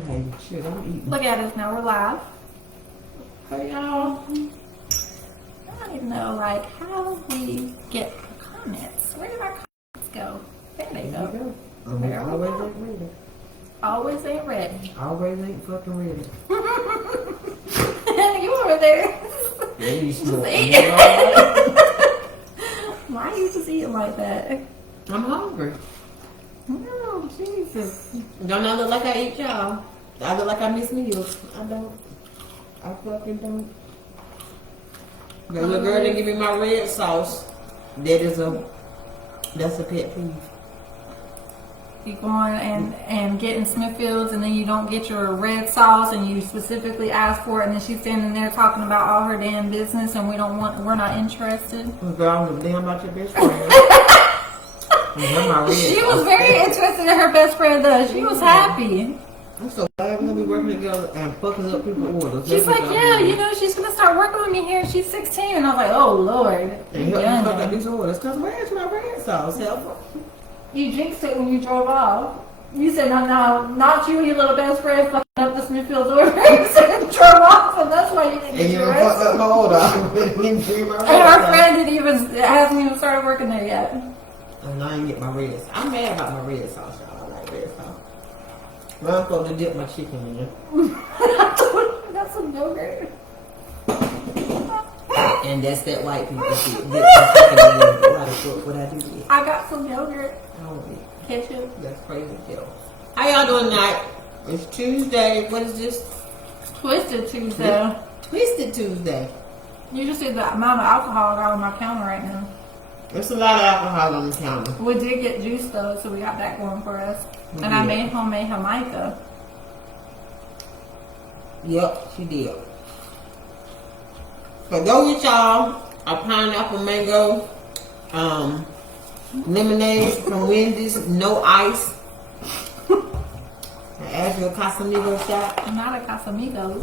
Hey, shit, I'm eating. Look at us now, we're live. Hey, y'all. I don't even know, like, how we get comments. Where did our comments go? There they There go. you go. I mean, always ain't ready. Always ain't ready. Always ain't fucking ready. You over there. Yeah, you smoke. eating. Why are you just eating like that? I'm hungry. No, Jesus. Don't I look like I eat y'all? I look like I miss meals. I don't. I fucking don't. The little girl that give me my red sauce. That's a pet peeve. You going and getting Smithfields and then you don't get your red sauce and you specifically ask for it and then she's standing there talking about all her damn business and we're not interested. Girl, I don't give a damn about your best friend. She was very interested in her best friend though. She was happy. I'm so glad we're gonna be working together and fucking up people's orders. She's like, yeah, you know, she's gonna start working with me here. She's 16, and I was like, oh Lord. And help me fuck up these orders because where's my red sauce? Help her. You jinxed it when you drove off. You said, no, not you, your little best friend, fucking up the Smithfield orders and drove off, and that's why you didn't And get you your done red fucked up sauce. my order. I didn't bring my red And our sauce. friend hasn't even started working there yet. And I ain't get my red sauce. I'm mad about my red sauce, y'all. I like red sauce. Well, I'm supposed to dip my chicken in it. That's some yogurt. And that's that white people shit. Dip my chicken in it. Why the fuck would I do this? I got some yogurt. I don't eat. Ketchup. That's crazy, yo. How y'all doing tonight? It's Tuesday. What is this? Twisted Tuesday. Twisted Tuesday. You just see the amount of alcohol I got on my counter right now. There's a lot of alcohol on the counter. We did get juice though, so we got that going for us. We And I did. made homemade Jamaica. Yep, she did. So go get y'all a pineapple mango lemonade from Wendy's, no ice. And add your Casamigo shot. I'm not a Casamigos.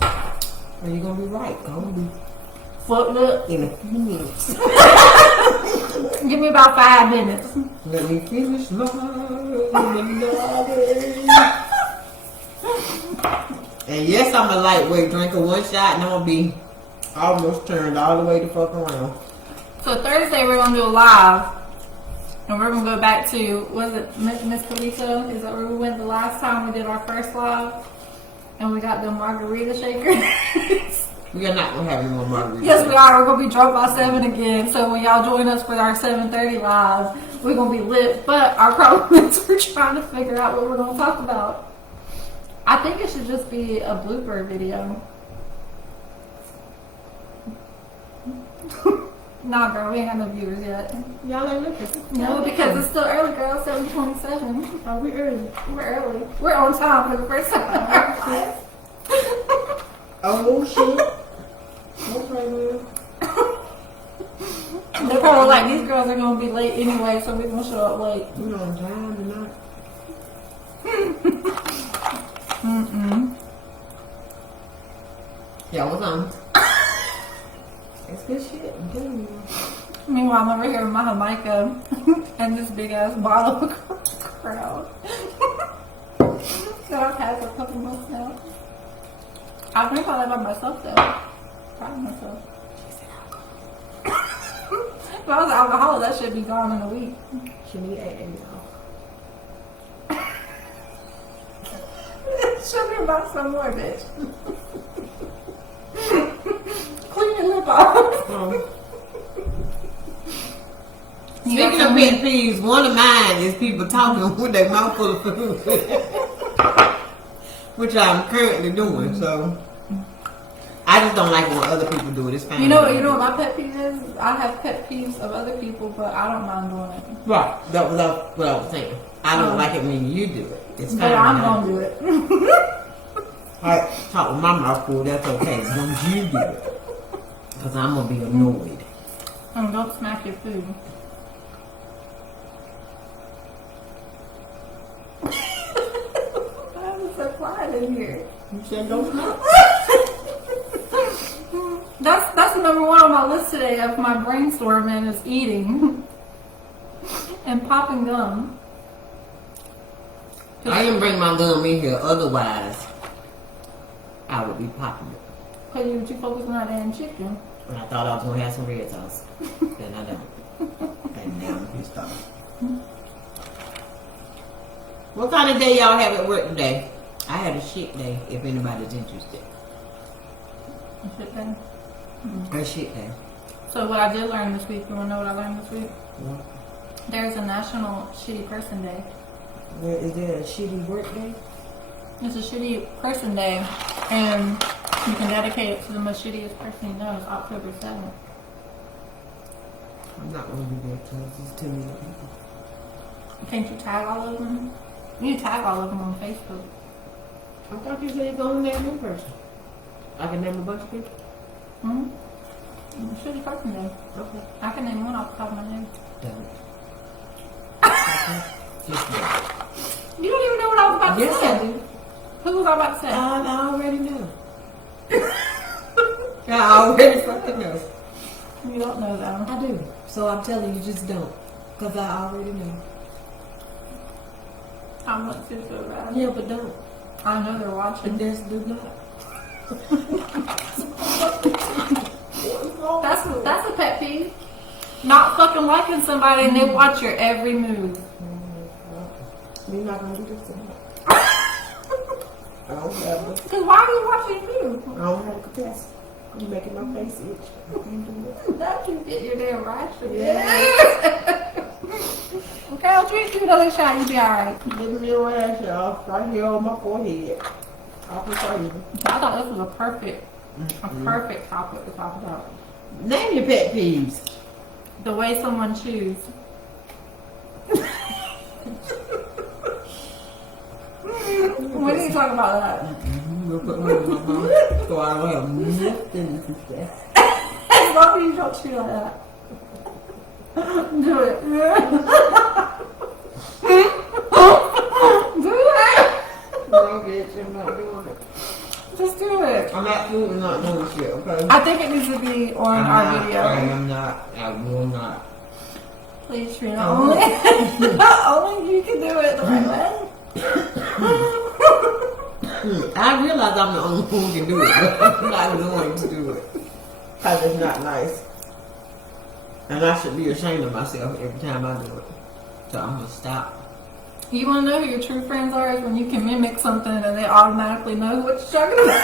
Or you gonna be right. Gonna be Fuck up. in a few minutes. Give me about 5 minutes. Let me finish my lemonade. And yes, I'm a lightweight drinker. One shot and I'm gonna be almost turned all the way the fuck around. So Thursday we're gonna do a live. And we're gonna go back to, was it Miss Calito? Is that where we went the last time we did our first live? And we got the margarita shakers. We are not gonna have any more margaritas. Yes, we are. We're gonna be drunk by 7 again. So when y'all join us for our 7:30 live, we're gonna be lit. But our problem is we're trying to figure out what we're gonna talk about. I think it should just be a blooper video. Nah, girl, we ain't got no viewers yet. Y'all ain't looking. No, because it's still early, girl. 7:27. Oh, we early. We're early. We're on time for the first time in our lives. Oh shit. Okay, man. They're probably like, these girls are gonna be late anyway, so we're gonna show up late. We on time tonight. Yeah, what's on? It's good shit. I'm telling you. Meanwhile, I'm over here with my Jamaica and this big ass bottle of Crown that I've had for a couple months now. I drink all that by myself though. Proud of myself. If I was alcoholic, that should be gone in a week. She need AA, y'all. Show me about some more, bitch. Clean your lip off. Speaking of pet peeves, one of mine is people talking with their mouth full of food. Which I'm currently doing, so I just don't like it when other people do it. It's fine. You know what my pet peeve is? I have pet peeves of other people, but I don't mind doing it. Right. That was what I was saying. I don't like it when you do it. It's fine. But I'm gonna do it. I talk with my mouth full, that's okay. As long as you do it. Because I'm going to be annoyed. And don't smack your food. Why is it so quiet in here? You said don't smoke. That's the number one on my list today of my brainstorming is eating and popping gum. I didn't bring my gum in here, otherwise I would be popping it. Cause you too focused on that damn chicken. And I thought I was gonna have some red sauce. Then I don't. And now I'm pissed off. What kind of day y'all have at work today? I had a shit day, if anybody's interested. Shit thing. A shit day. So what I did learn this week, you wanna know what I learned this week? What? There's a National Shitty Person Day. Is there a shitty work day? It's a shitty person day, and you can dedicate it to the most shittiest person you know. It's October 7th. I'm not gonna do that because it's too many people. Can't you tag all of them? You tag all of them on Facebook. I thought you said you're gonna name one person. I can name a bunch of people? Mm-hmm. Shitty person day. Okay. I can name one off the top of my head. Don't. Okay. Just don't. You don't even know what I was about to Yes, say. I do. Who was I about to say? I already know. I already fucking know. You don't know though. I do. So I'm telling you, just don't. Because I already know. I want to so bad. Yeah, but don't. I know they're But watching. just do not. That's a pet peeve. Not fucking liking somebody and they watch your every move. We're not going to do this tonight. I don't have it. Because why are you watching you? I don't have the capacity. I'm making my face itch. I can't do it. That can get your damn ration. Yeah. Okay, I'll drink you another shot. You'll be alright. Give me your ass, y'all. Right here on my forehead. I'll be crazy. I thought this was a perfect topic to talk about. Name your pet peeves. The way someone chews. We need to talk about that. We'll put one in my mouth so I don't have nothing to say. As long as you don't chew like that. Do it. Do it. No, bitch, I'm not doing it. Just do it. I'm absolutely not doing shit, okay? I think it needs to be on our video. I am not. I will not. Please, Trina. Only you can do it the right way. I realize I'm the only one who can do it, but I'm not going to do it. Because it's not nice. And I should be ashamed of myself every time I do it. So I'm going to stop. You want to know who your true friends are? Is when you can mimic something and they automatically know what you're talking about.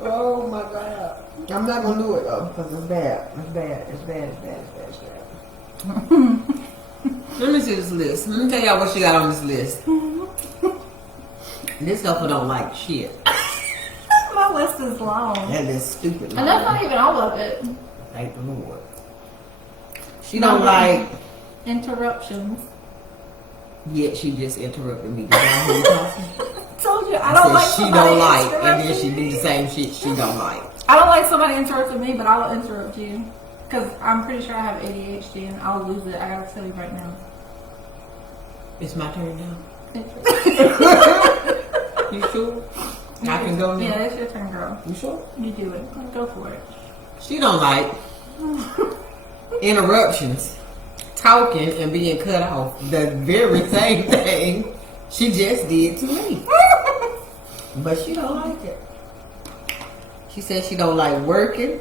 Oh my God. I'm not going to do it though, because it's bad. It's bad. It's bad. It's bad. It's bad. It's bad. Let me see this list. Let me tell y'all what she got on this list. This stuff I don't like shit. My list is long. That is stupid. And that's not even all of it. Thank the Lord. She don't like. Interruptions. Yet she just interrupted me. Did y'all hear me talking? Told you, I don't like She somebody don't like, and then interrupting she me. did the same shit she don't like. I don't like somebody interrupting me, but I'll interrupt you. Because I'm pretty sure I have ADHD and I'll lose it. I gotta tell you right now. It's my turn now. You sure? I can go now. Yeah, it's your turn, girl. You sure? You do it. Go for it. She don't like interruptions, talking and being cut off. The very same thing she just did to me. But she don't like it. She said she don't like working.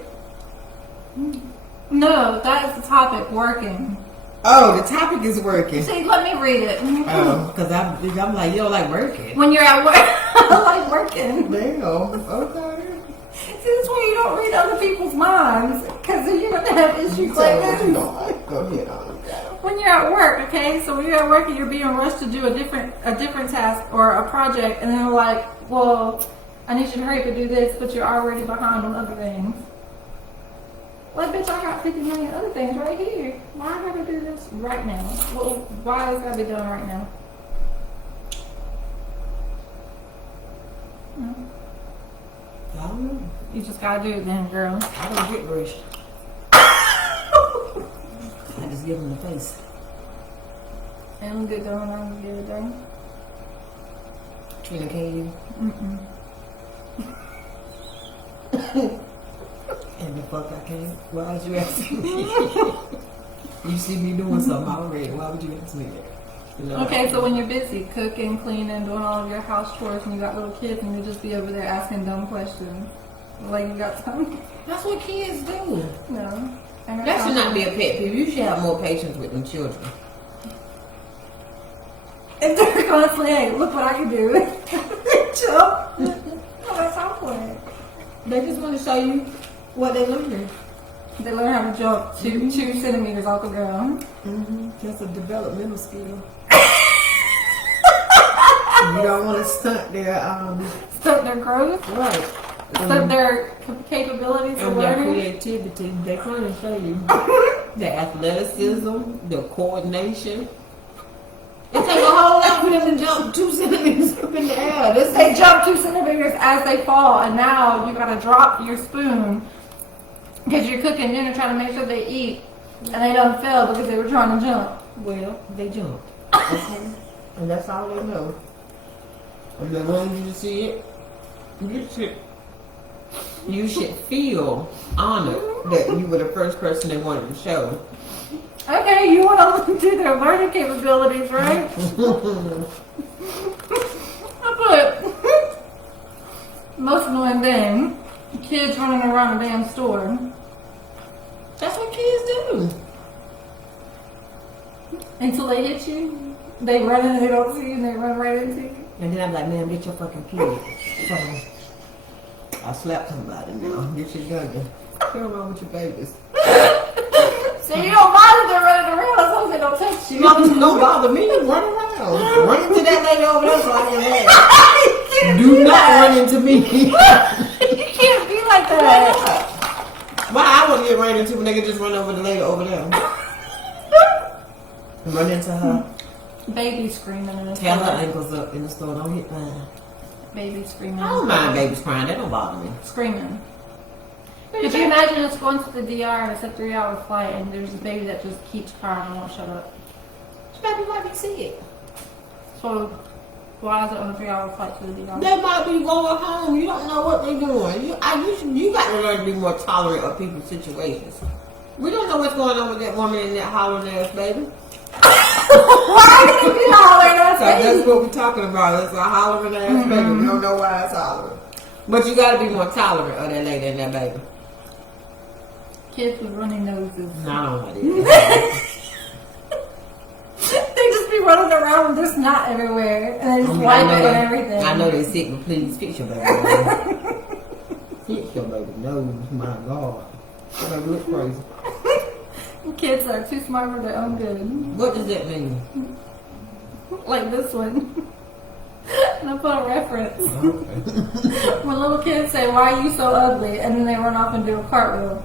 No, that is the topic, working. Oh, the topic is working. See, let me read it. Oh, because I'm like, you don't like working. When you're at work, I like working. Damn. Okay. See, this way you don't read other people's minds, because then you're going to have issues You like tell her what you this. don't like. Go ahead on. When you're at work, okay, so when you're at work and you're being rushed to do a different task or a project, and then they're like, well, I need you to hurry up and do this, but you're already behind on other things. Like, bitch, I got 50 million other things right here. Why I gotta do this right now? Well, why is it gotta be done right now? No. I don't know. You just gotta do it then, girl. I don't get rushed. I just give them the face. And good going on the other day. Trina, can you? And the fuck I can't? Why would you ask me? You see me doing something already. Why would you ask me that? You know, Okay, so when you're busy cooking, cleaning, doing all of your house chores, and you got little kids, and you just be over there asking dumb questions, like you got time. that's what kids do. No, I got That should time. not be a pet peeve. You should have more patience with them children. If they're constantly, hey, look what I can do. Jump. No, that's how for it. They just want to show you what they learning. They learn how to jump 2 centimeters off the ground. That's a developmental skill. You don't want to stunt their Stunt their growth, right. stunt their capabilities of And their learning. creativity. They trying to show you the athleticism, the coordination. It takes a whole lot for them to jump 2 centimeters up in the air. This They jump 2 centimeters as they fall, and now you gotta drop your spoon because you're cooking dinner, trying to make sure they eat, and they don't fail because they were trying to jump. well, they jump. Okay? And that's all they know. And as long as you see it, you should feel honored that you were the first person they wanted to show. Okay, you want to do their learning capabilities, right? But most annoying thing, kids running around a damn store. That's what kids do. Until they hit you, they run and they don't see you, and they run right into you. And then I'm like, man, get your fucking kid. So I slapped somebody now. Get your gun. What's wrong with your babies? So you don't mind if they're running around as long as they don't touch you. Don't bother me. Run around. Run into that lady over there so I can laugh. Do not run into me. You can't be like that. Why I want to get ran into when they can just run over the lady over there. Run into her. Baby screaming in the Tell her store. ankles up in the store. Don't hit mine. Baby screaming. I don't mind babies crying. They don't bother me. Screaming. Could you imagine us going to the DR and it's a 3-hour flight and there's a baby that just keeps crying and won't shut up? Baby might be sick. So why is it on a 3-hour flight to the DR? They might be going home. You don't know what they're doing. You got to learn to be more tolerant of people's situations. We don't know what's going on with that woman in that hollering ass baby. Why did you hollering at So us? that's what we're talking about. It's a hollering ass baby. We don't know why it's hollering. But you got to be more tolerant of that lady and that baby. Kids with running noses. No, I don't want it. They just be running around with their snot everywhere and they just wipe it and everything. I know they sick, but please fix your baby nose. Fix your baby nose, my God. Your baby look crazy. Kids are too smart for their own good. What does that mean? Like this one. And I put a reference. Okay. When little kids say, "Why are you so ugly?" and then they run off and do a cartwheel.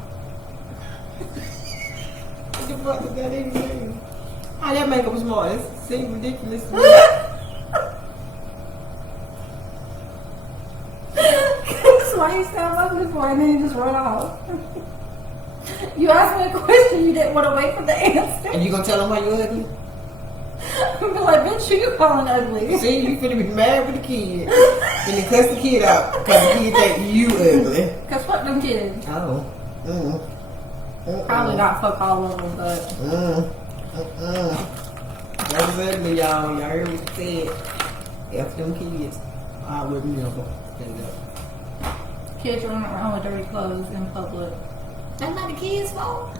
What the fuck does that even mean? How that make them smart? It seems ridiculous. That's why you sound ugly for, and then you just run off. You asked me a question, you didn't want to wait for the answer. And you gonna tell them why you ugly? I'm be like, bitch, who you calling ugly? See, you finna be mad with the kid. And then cuss the kid out because the kid think you ugly. Cause fuck them kids. Oh. Probably not fuck all of them, but That was ugly, y'all. Y'all heard what she said. F them kids. I would never say that. kids running around with dirty clothes in public. That's not the kid's fault.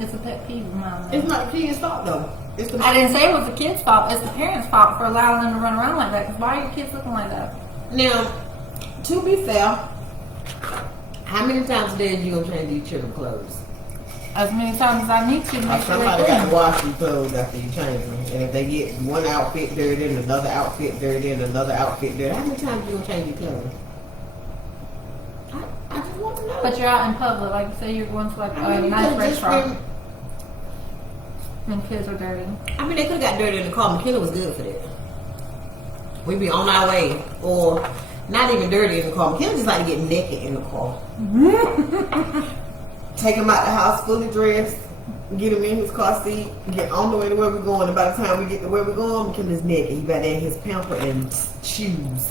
It's a pet peeve of mine. It's not the kid's fault though. It's the I didn't say it was the kid's fault. It's the parents' fault for allowing them to run around like that. Because why are your kids looking like that? Now, to be fair, how many times a day are you gonna change these children's clothes? As many times as I need to make sure Somebody they're got to clean. wash these clothes after you change them. And if they get one outfit dirty and another outfit dirty and another outfit dirty, how many times you gonna change your clothes? I just want to know. But you're out in public, like say you're going to like I mean, a you nice could've just restaurant, and kids are dirty. I mean, they could have got dirty in the car. McKenna was good for that. We be on our way, or not even dirty in the car. McKenna just like to get naked in the car. Take him out the house fully dressed, get him in his car seat, get on the way to where we're going. And by the time we get to where we're going, McKenna's naked. He got in his pamper and shoes.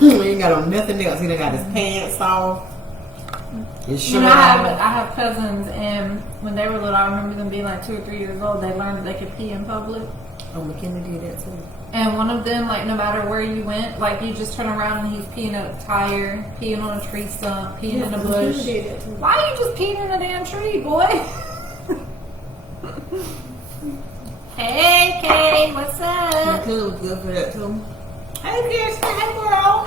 He ain't got on nothing else. He done got his pants off. It's You sure. know, I have cousins, and when they were little, I remember them being like 2 or 3 years old. They learned that they could pee in public. Oh, McKenna did that too. And one of them, like, no matter where you went, like, you just turn around and he's peeing at a tire, peeing on a tree stump, peeing in a bush. did that too. Why are you just peeing in a damn tree, boy? Hey, Kay, what's up? McKenna was good for that too. Hey, Kirsten. Hey, girl.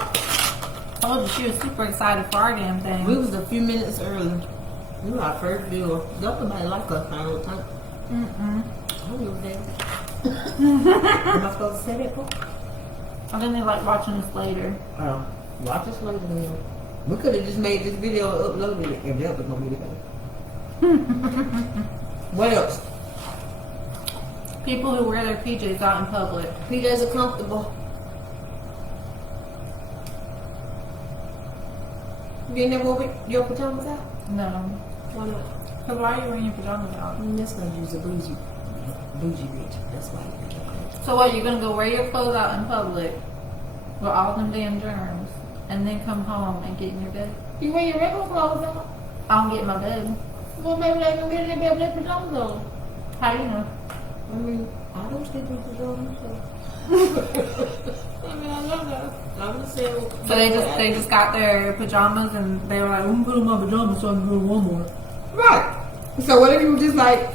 Told you she was super excited for our damn thing. We was a few minutes early. We were our first viewer. Don't nobody like us. I don't think. Mm-mm. I don't give a damn. Am I supposed to say that, Paul? I think they like watching us later. Oh, watch us later then. We could have just made this video and uploaded it if that was gonna be the better. What else? People who wear their PJs out in public. PJs are comfortable. You never wear your pajamas out? No. Why not? Because why are you wearing your pajamas out? That's gonna use a bougie bitch. That's why you think I'm So what, you're going to go wear your clothes out in public with all them damn germs and then come home and get in your bed? You wear your regular clothes out? I don't get in my bed. Well, maybe they can get in their bed with their pajamas on. How do you know? I mean, I don't sleep in pajamas, so. I mean, I know that. I'm just saying. So they just got their pajamas and they were like, I'm going to put on my pajamas so I can go to Walmart. Right. So what if you were just like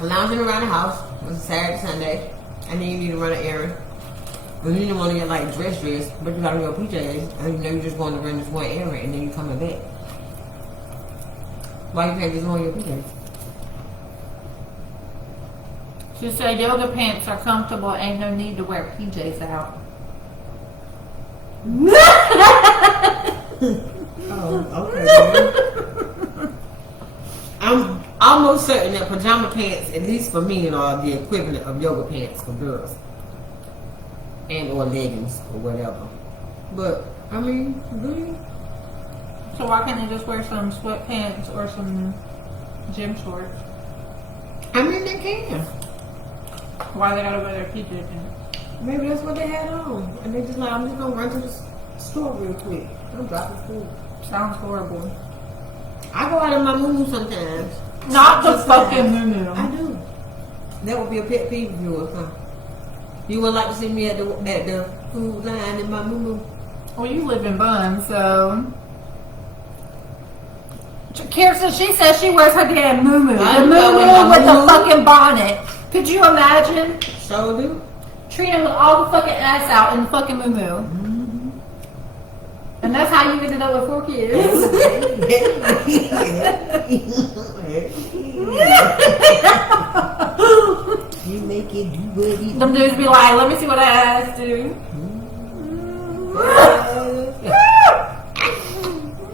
lounging around the house, it was a Saturday, Sunday, and then you need to run an errand. But you didn't want to get like dress, but you got to wear PJs, and you know you just want to run this one errand, and then you coming back. Why you can't just wear your PJs? She said yoga pants are comfortable, ain't no need to wear PJs out. Oh, okay. I'm almost certain that pajama pants, at least for me, are the equivalent of yoga pants for girls. And or leggings or whatever. But, I mean, really? So why can't they just wear some sweatpants or some gym shorts? I mean, they can. Why they gotta wear their PJ pants? Maybe that's what they had on. And they just like, I'm just gonna run to the store real quick. I'm dropping food. Sounds horrible. I go out in my moo sometimes. Not the Just fucking sometimes. moo. I do. That would be a pet peeve of yours, huh? You would like to see me at the food line in my moo. Well, you live in Bun, so. Kirsten, she says she wears her damn moo-moo. I The know moo-moo with with my the moo-moo. fucking bonnet. Could you imagine? So do. Trina with all the fucking ass out in the fucking moo-moo. And that's how you ended up with 4 kids. You make it do what you Them dudes be like, let me see what that ass do.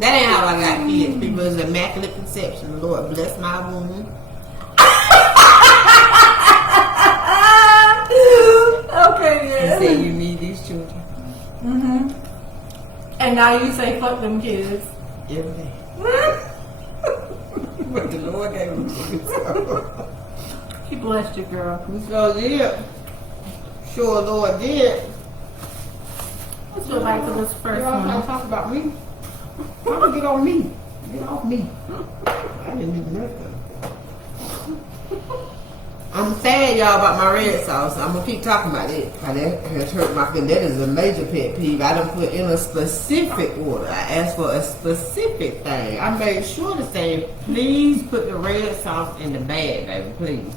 That ain't how I got kids. People, it was immaculate conception. Lord bless my womb. Okay, And yeah. say you need these children. And now you say fuck them kids. Every day. But the Lord gave me kids. He blessed you, girl. We sure did. Sure, Lord did. Let's go back to this first Y'all trying one. to talk about me? How to get on me? Get off me. I didn't even know that. I'm sad, y'all, about my red sauce. I'm gonna keep talking about it. How that has hurt my feelings. That is a major pet peeve. I done put in a specific order. I asked for a specific thing. I made sure to say, please put the red sauce in the bag, baby, please.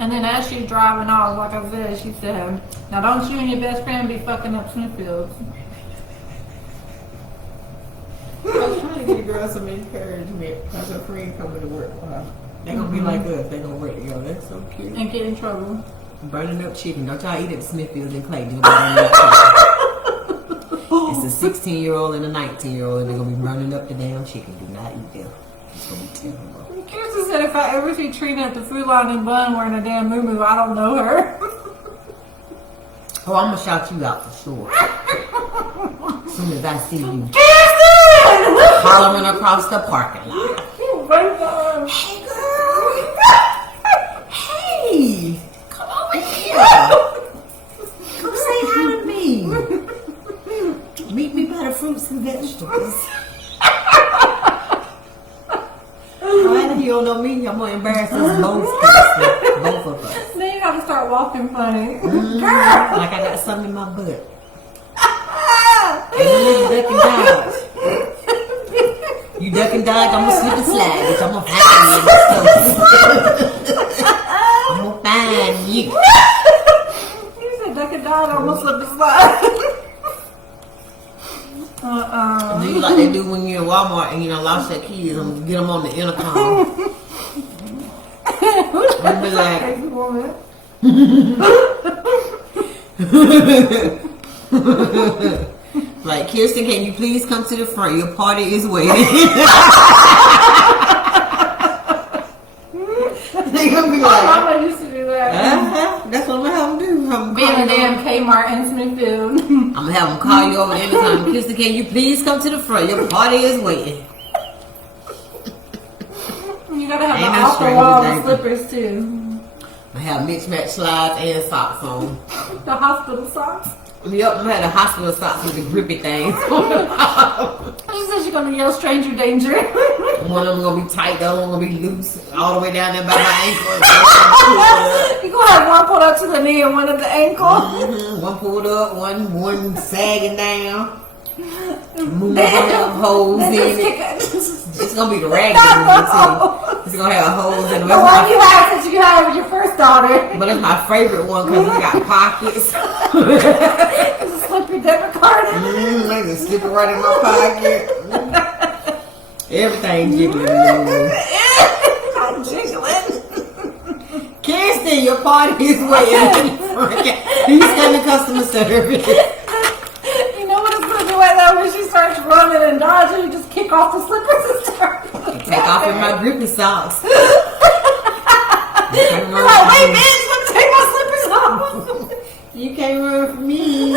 And then as she's driving off, like I said, she said, now don't you and your best friend be fucking up Smithfields. I was trying to get the girl some encouragement because her friend coming to work for her. They gonna be like us. They gonna work together. That's so cute. And get in trouble. Burning up chicken. Don't y'all eat at Smithfield and Clayton. You're gonna be burning up chicken. It's a 16-year-old and a 19-year-old, and they're gonna be burning up the damn chicken. Do not eat them. It's gonna be terrible. Kirsten said if I ever see Trina at the food line in Bun wearing a damn moo-moo, I don't know her. Oh, I'm gonna shout you out for sure. As soon as I see you Kirsten! hollering across the parking lot. Hey, girl. Hey, come over here. Come say hi to me. Meet me by the fruits and vegetables. on me, I'm gonna embarrass us both. Kirsten. Both of us. Then you gotta start walking funny. Mm, Girl! like I got something in my butt. And you duck and dodge. You duck and dodge, I'm gonna slip and slide, bitch. I'm gonna find you. I'm gonna find you. You said duck and dodge, I almost slipped and slide. Do you like they do when you're in Walmart and you know lost your keys and get them on the intercom? And be like, Crazy woman. like, Kirsten, can you please come to the front? Your party is waiting. They gonna be My like, mama used to do that. that's what I'm gonna have them do. I'm Being a damn Kmart in Smithfield. I'm gonna have them call you over anytime. Kirsten, can you please come to the front? Your party is waiting. You gotta have Ain't the no off the stranger wall danger. slippers too. I have mixed match slides and socks on. The hospital socks. Yep, I had a hospital socks with the grippy things on the bottom. She said she's gonna yell stranger danger. One of them gonna be tight, the other one gonna be loose, all the way down there by my ankle. You gonna have one pulled up to the knee and one at the ankle. One pulled up, one sagging down. Holes in it. It's gonna be the raggedy one too. It's gonna have holes in it. The one you had since you had with your first daughter. But it's my favorite one because it got pockets. Just slip your debit card in. I just slip it right in my pocket. Everything jiggling. I'm jiggling. Kirsten, your party is waiting. You stand in customer service. You know what it's gonna be like though when she starts running and dodging, you just kick off the slippers and start. Take off in my grippy socks. You're like, wait, bitch, let me take my slippers off. You can't run from me.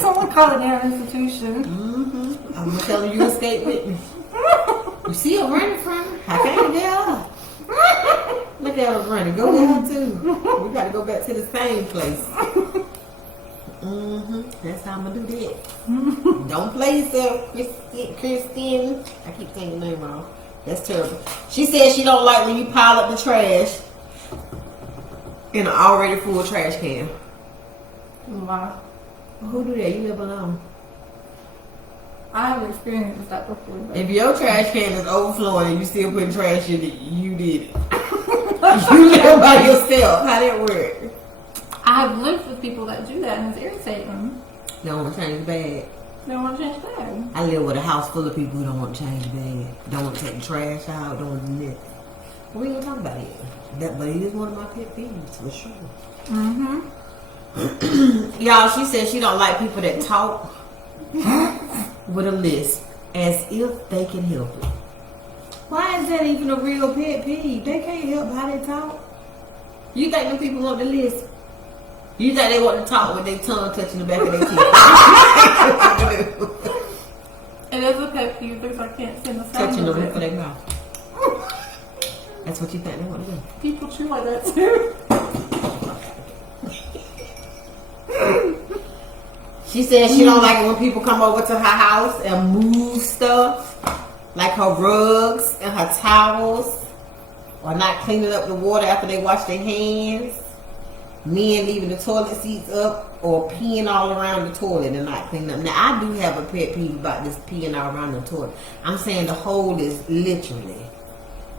Someone call it an institution. I'm gonna tell you escape with me. You see her running from her? I can't get her. Look at her running. Go with her too. We gotta go back to the same place. That's how I'm gonna do that. Don't play yourself, Kristen. I keep saying your name wrong. That's terrible. She said she don't like when you pile up the trash in an already full trash can. Wow. Who do that? You live alone. I haven't experienced that before. But If your trash can is overflowing and you still putting trash in it, you did it. You live by yourself. How that work? I have lived with people that do that and it's irritating. Don't want to change the bag. They don't want to change that. I live with a house full of people who don't want to change the bag. Don't want to take the trash out. Don't want to do that. We ain't gonna talk about it. But it is one of my pet peeves for sure. Y'all, she said she don't like people that talk with a list as if they can help it. Why is that even a real pet peeve? They can't help how they talk. You think them people want the list? You think they want to talk with their tongue touching the back of their teeth? It is a pet peeve because I can't stand the sound Touching the of roof of it. their mouth. That's what you think they want to do. People chew like that too. She said she don't like it when people come over to her house and move stuff, like her rugs and her towels, or not cleaning up the water after they wash their hands. Men leaving the toilet seats up or peeing all around the toilet and not cleaning up. Now, I do have a pet peeve about this peeing all around the toilet. I'm saying the hole is literally,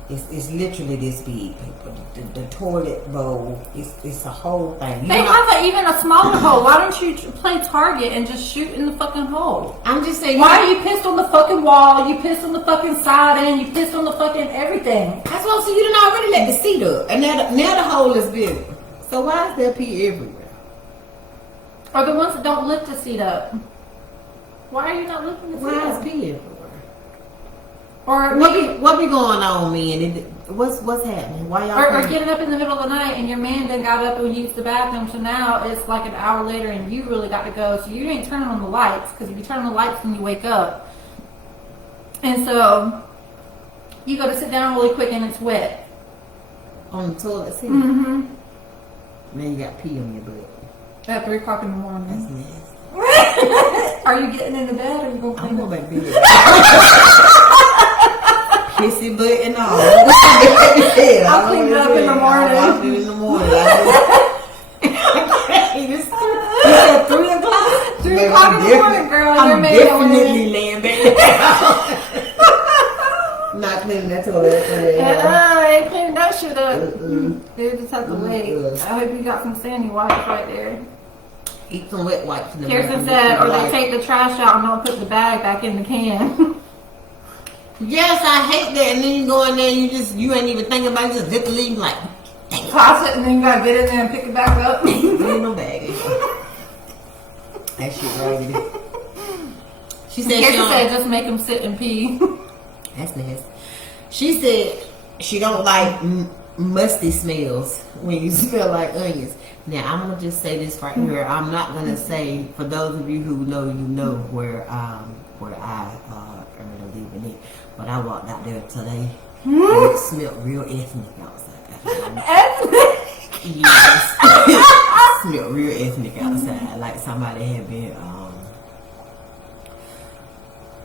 it's literally this big, people. The toilet bowl, it's a whole thing. They have even a smaller hole. Why don't you play Target and just shoot in the fucking hole? I'm just saying. Why are you pissed on the fucking wall? You pissed on the fucking side and you pissed on the fucking everything. That's what I'm saying. You done already let the seat up, and now the hole is bigger. So why is there pee everywhere? Or the ones that don't lift the seat up. Why are you not lifting the seat Why up? is pee everywhere? Or What be going on, man? What's happening? Why y'all? Or crying? getting up in the middle of the night and your man then got up and used the bathroom, so now it's like an hour later and you really got to go. So you ain't turning on the lights because if you turn on the lights when you wake up, and so you go to sit down really quick and it's wet. On the toilet seat. Mm-hmm. Now you got pee on your butt. At 3 o'clock in the morning. That's nasty. Are you getting into bed or are you going to I'm clean going up? back to bed. Kissy butt and all. I'll clean it up in the morning. I'll clean it in the morning. You said 3 o'clock? 3 o'clock in the morning, girl. I'm You're made definitely laying back down. Not cleaning that toilet. I ain't cleaning that shit up. They just have to wait. I hope you got some sandy wipes right there. Eat some wet wipes. Kirsten said, or they take the trash out and don't put the bag back in the can. Yes, I hate that. And then you go in there and you ain't even thinking about it. You just dip the leaf like, dang it. Toss it and then you gotta get in there and pick it back up. Ain't no bag. That shit raggedy. She said Kirsten said, just make them sit and pee. That's nasty. She said she don't like musty smells when you smell like onions. Now I'm gonna just say this right here. I'm not gonna say, for those of you who know, you know where I earned a living it. But I walked out there today and it smelled real ethnic outside. Yes. Smelled real ethnic outside, like somebody had been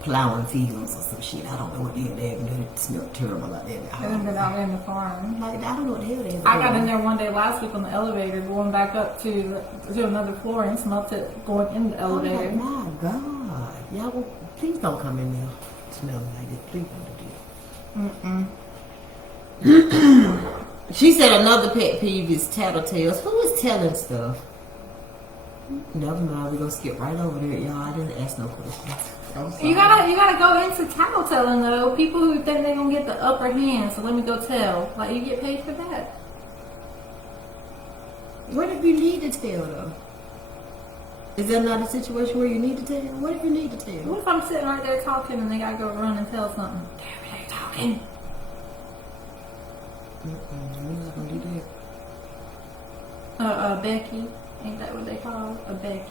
plowing fields or some shit. I don't know what the hell they had been doing. It smelled terrible out there. They haven't been out in the farm. Like, I don't know what the hell they had been I got doing. in there one day last week on the elevator, going back up to another floor and smelled it going in the elevator. Oh my God. Y'all, please don't come in there smelling like this. Please don't do it. She said another pet peeve is tattletales. Who is telling stuff? Never mind. We're going to skip right over there, y'all. I didn't ask no questions. You gotta go into tattletelling though. People who think they're gonna get the upper hand, so let me go tell. Like, you get paid for that. What if you need to tell though? Is there not a situation where you need to tell? What if you need to tell? What if I'm sitting right there talking and they gotta go run and tell something? They're really talking. We're not gonna do Becky. Ain't that what they call her? A Becky.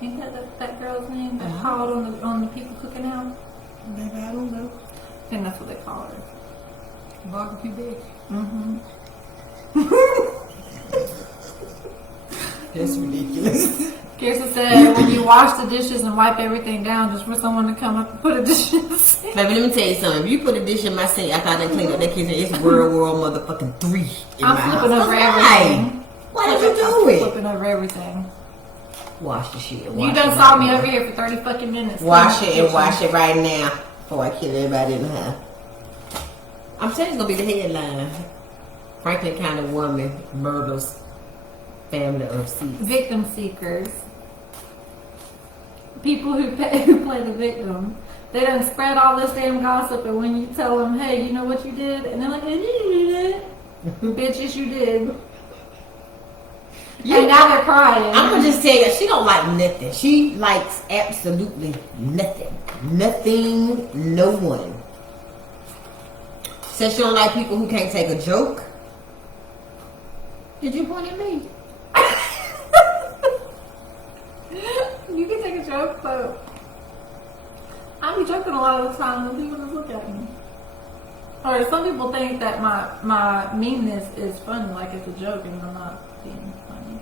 that. Ain't that girl's name that called on the people cooking out? Maybe I don't know. I think that's what they call her. Barbecue Becky. Mm-hmm. That's ridiculous. Kirsten said, when you wash the dishes and wipe everything down, just for someone to come up and put a dish in the sink. Baby, let me tell you something. If you put a dish in my sink after I done cleaned up that kitchen, it's World War motherfucking 3 in my I'm house. flipping over Why? everything. Why did you do I'm it? flipping over everything. Wash the shit. You done saw me over here for 30 fucking minutes. Wash it and wash it right now before I kill everybody in the house. I'm saying it's gonna be the headline. Franklin County woman murders family of 6. Victim seekers. People who play the victim. They done spread all this damn gossip, and when you tell them, hey, you know what you did? And they're like, I didn't do that. Bitches, you did. And now they're crying. I'm gonna just tell you, she don't like nothing. She likes absolutely nothing. Nothing, no one. Says she don't like people who can't take a joke. Did you point at me? You can take a joke, but I be joking a lot of the time and people just look at me. Or some people think that my meanness is funny, like it's a joke and I'm not being funny.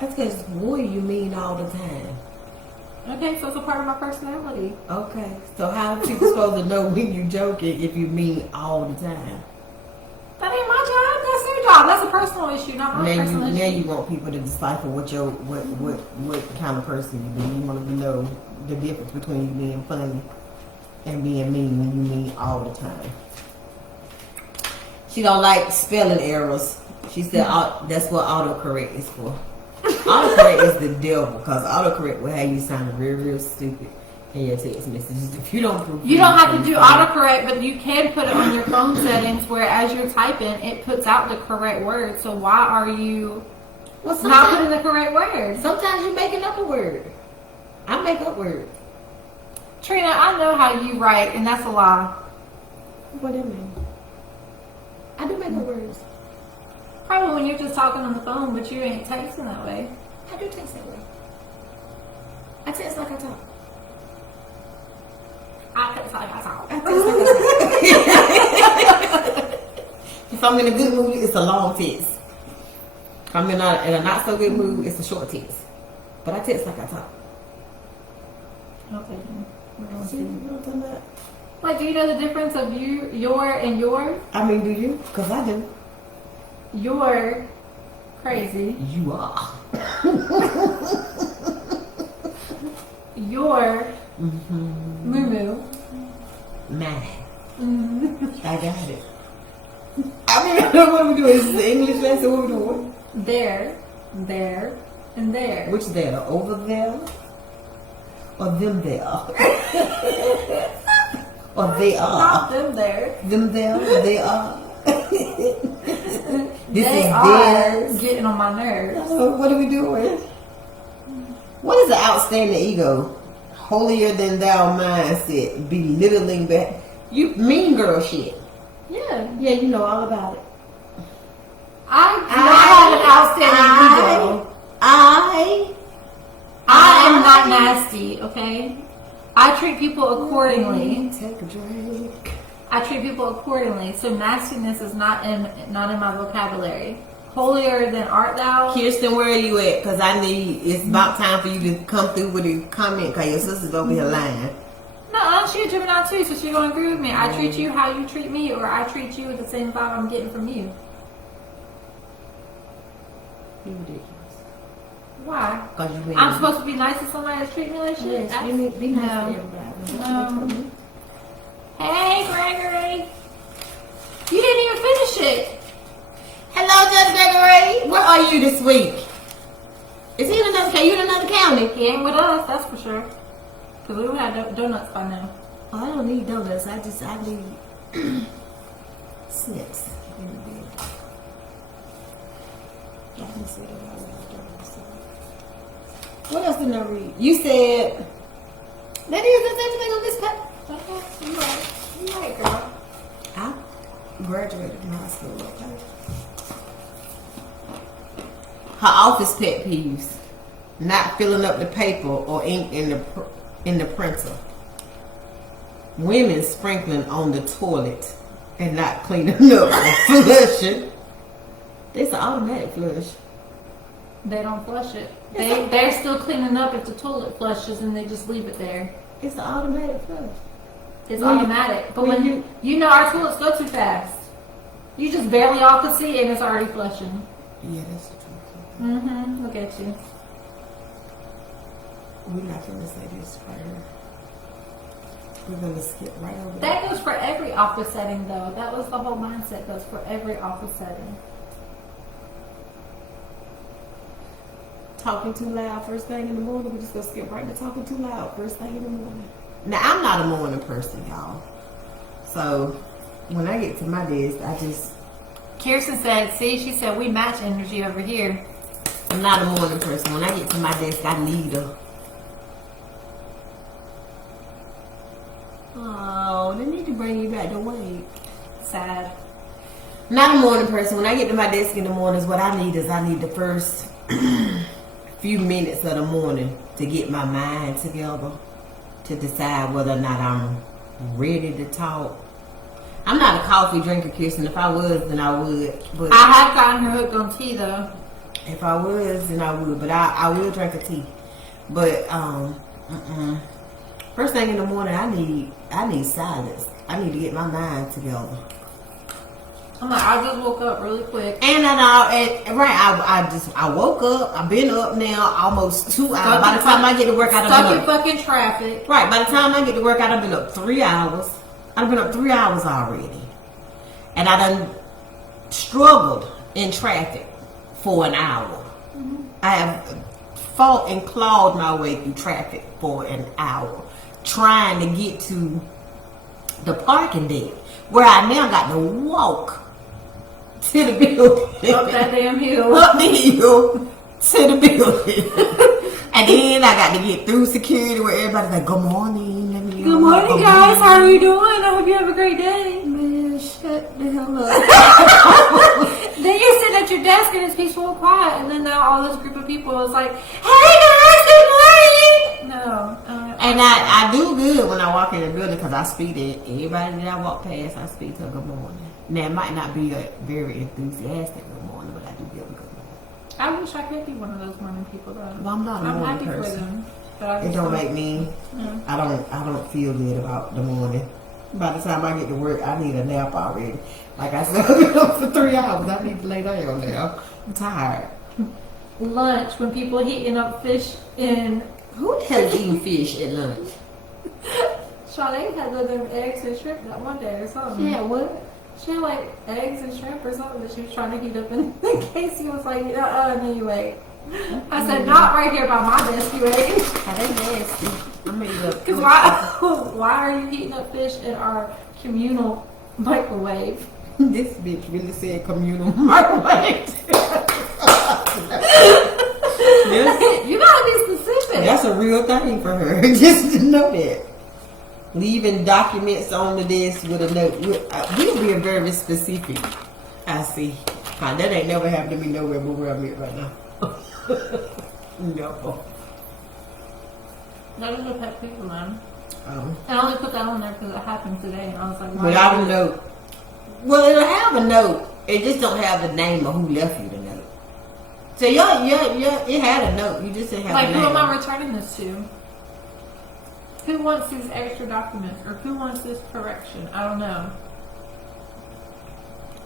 That's because, boy, you mean all the time. Okay, so it's a part of my personality. Okay, so how are people supposed to know when you joking if you mean all the time? That ain't my job. That's their job. That's a personal issue, not my personal issue. Now you want people to decipher what kind of person you be. You want to know the difference between you being funny and being mean when you mean all the time. She don't like spelling errors. She said that's what autocorrect is for. Autocorrect is the devil, because autocorrect will have you sound real, real stupid in your text messages. If you don't prove You don't have to do autocorrect, but you can put it on your phone settings where as you're typing, it puts out the correct word. So why are you not putting the correct word? Sometimes you're making up a word. I make up words. Trina, I know how you write, and that's a lie. What do you mean? I do make up words. Probably when you're just talking on the phone, but you ain't texting that way. I do text that way. I text like I talk. I text like I talk. If I'm in a good mood, it's a long text. If I'm in a not so good mood, it's a short text. But I text like I talk. Okay. We're gonna See, see. you know what I'm talking about? Like, do you know the difference of your, and your? I mean, do you? Because I do. Your crazy. You are. Your Mm-hmm. moo Man. moo. I got it. I mean, I don't know what we doing. Is this the English lesson? What we doing? There, and there. Which there? Over there? Or them there? Or they Not are? them there. Them there? They are? This They is are theirs. getting on my nerves. What are we doing? What is an outstanding ego? Holier than thou mindset, belittling back. You mean girl shit. Yeah. Yeah, you know all about it. I have an outstanding ego. I am not nasty, okay? I treat people accordingly. Take a drink. I treat people accordingly. So nastiness is not in my vocabulary. Holier than art thou. Kirsten, where are you at? Because it's about time for you to come through with a comment because your sister's over here lying. No, she a Gemini too, so she's gonna agree with me. I treat you how you treat me, or I treat you with the same vibe I'm getting from you. You're ridiculous. Why? Because you I'm supposed to be nice to somebody that's treating me like shit? Yes, you need to be nice No. to everybody. No. Hey, Gregory. You didn't even finish it. Hello, Judge Gregory. Where are you this week? Is he in another county? You in another county? He ain't with us, that's for sure. Because we would have donuts by now. Oh, I don't need donuts. I need snacks. What else did I read? You said that is everything on this paper. Okay, you right. You right, girl. I graduated from high school. Okay. Her office pet peeves: not filling up the paper or ink in the printer. Women sprinkling on the toilet and not cleaning up or flushing. It's an automatic flush. They don't flush it. They're still cleaning up if the toilet flushes and they just leave it there. It's an automatic flush. It's When you- automatic. But when when you know our toilets go too fast. You just barely off the seat and it's already flushing. Yeah, that's the truth. Mm-hmm. Look at you. We're not gonna say this right here. We're gonna skip right over That goes for every office setting though. That was the whole mindset, goes for every office setting. Talking too loud first thing in the morning. We're just gonna skip right to talking too loud first thing in the morning. Now I'm not a morning person, y'all. So when I get to my desk, I just Kirsten said, she said we match energy over here. I'm not a morning person. When I get to my desk, I need a. Oh, they need to bring you back to wake. Sad. Not a morning person. When I get to my desk in the mornings, what I need the first few minutes of the morning to get my mind together to decide whether or not I'm ready to talk. I'm not a coffee drinker, Kirsten. If I was, then I would. But I have gotten her hooked on tea though. if I was, then I would. But I will drink a tea. But first thing in the morning, I need silence. I need to get my mind together. I'm like, I just woke up really quick. And I woke up. I've been up now almost 2 hours. By the time I get to work, I've Stuck in been up. fucking traffic. Right. By the time I get to work, I've been up 3 hours. I've been up 3 hours already, and I done struggled in traffic for an hour. Mm-hmm. I have fought and clawed my way through traffic for an hour, trying to get to the parking deck where I now got to walk to the building. Up that damn hill. Up the hill to the building. And then I got to get through security where everybody's like, good morning. Let me Good morning, guys. How are you doing? I hope you have a great day. Man, shut the hell up. Then you're sitting at your desk and it's peaceful and quiet, and then now all this group of people is like, "Hey guys, good morning." No, And I do good when I walk in the building because I speak to everybody that I walk past. I speak to a good morning. Now, it might not be a very enthusiastic good morning, but I do give a good morning. I wish I could be one of those morning people though. Well, I'm not a I'm morning happy for person. them. But I It just don't make me. Yeah. I don't feel good about the morning. By the time I get to work, I need a nap already. Like I said, I've been up for 3 hours. I need to lay down now. I'm tired. Lunch when people heating up fish in. Who the hell is eating fish at lunch? Sade had them eggs and shrimp that one day or something. Yeah, what? She had like eggs and shrimp or something that she was trying to heat up in Casey was like, and then you ate. I said, not right here by my desk, you ate. Are they nasty? I'm gonna eat up. Because why are you heating up fish in our communal microwave? This bitch really said communal microwave. Yes. You gotta be specific. That's a real thing for her. Just to know that. Leaving documents on the desk with a note. We're being very specific. I see. That ain't never happened to me nowhere but where I'm at right now. No. That was a pet peeve of mine. Um, I only put that on there because it happened today, and I was like, but I don't know. Well, it'll have a note. It just don't have the name of who left you the note. So yeah, it had a note. You just didn't have like, the who name. am I returning this to? Who wants these extra documents, or who wants this correction? I don't know.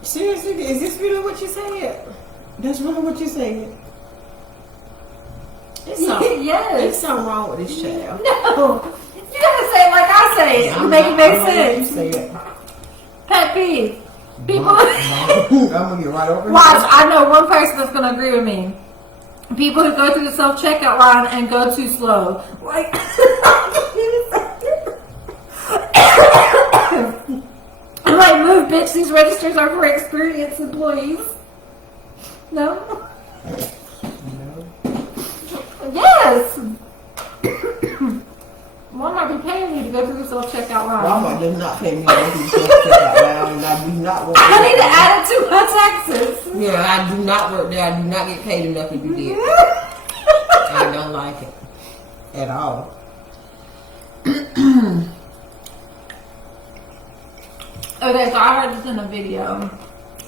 Seriously, is this really what you said? That's really what you said. It's something, Yes. There's something wrong with this child. No, you gotta say it like I say it. I'm Make it not- make I'm gonna let you sense. say it. Pet peeve. People. I'm gonna get right over Watch, here. I know one person that's gonna agree with me. People who go through the self checkout line and go too slow. Like, I'm like, move, bitch. These registers are for experienced employees. No. Yes. Walmart be paying you to go through the self checkout line. Walmart does not pay me to go through the self-checkout line, and I do not want I need to add it to my taxes. Yeah, I do not work there. I do not get paid enough to do that. I don't like it at all. Okay, so I heard this in a video.